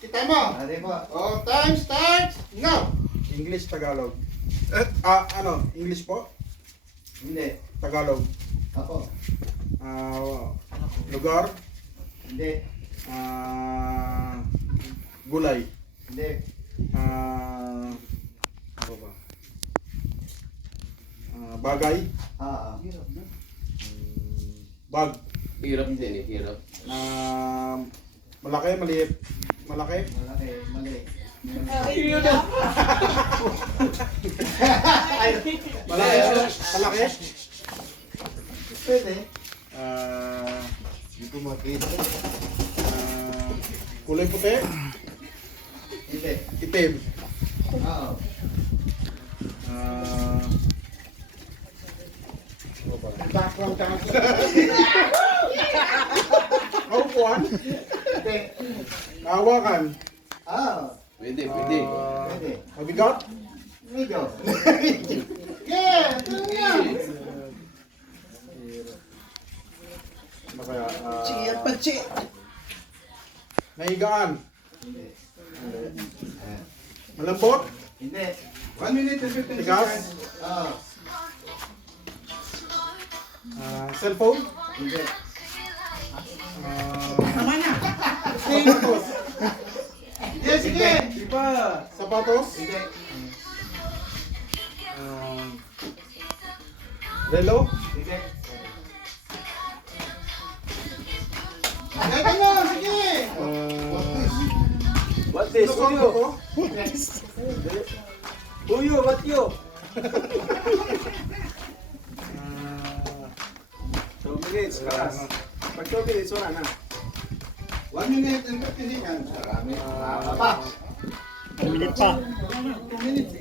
Kita mo? Ate po. Oh, time starts now! English, Tagalog. English po? Hindi. Tagalog. Ako. Lugar? Hindi. Gulay. Hindi. Ano ba? Bagay? Bag. Hirap din eh, hirap. Malaki, maliit. Malaki? Malaki. Mali. Malaki? Malaki? Pwede. Hindi ko makita. Kulay puti? Hindi. Itim. Oo. Ano ba? Background dancer. Haupuan? Hindi. Hawakan? Pwede, pwede. Pwede. Mabigat? Medyo. Yeah! Ito na! Ano kaya? Pachi! Nahigaan? Hindi. Malambot? Hindi. 1 minute and 15 Tigas? seconds. Oo. Cellphone? Hindi. Tama na! Sapatos? Sige, sige! Iba. Sapatos? Hindi. Relo? Hindi. Ito na! Sige! What this? Ano Uyo. Uyo, what you? 2 minutes, paras. Pag 2 minutes, wala na. 1 minute and 15 seconds. Marami. Pa. 2 minutes. 2 minutes.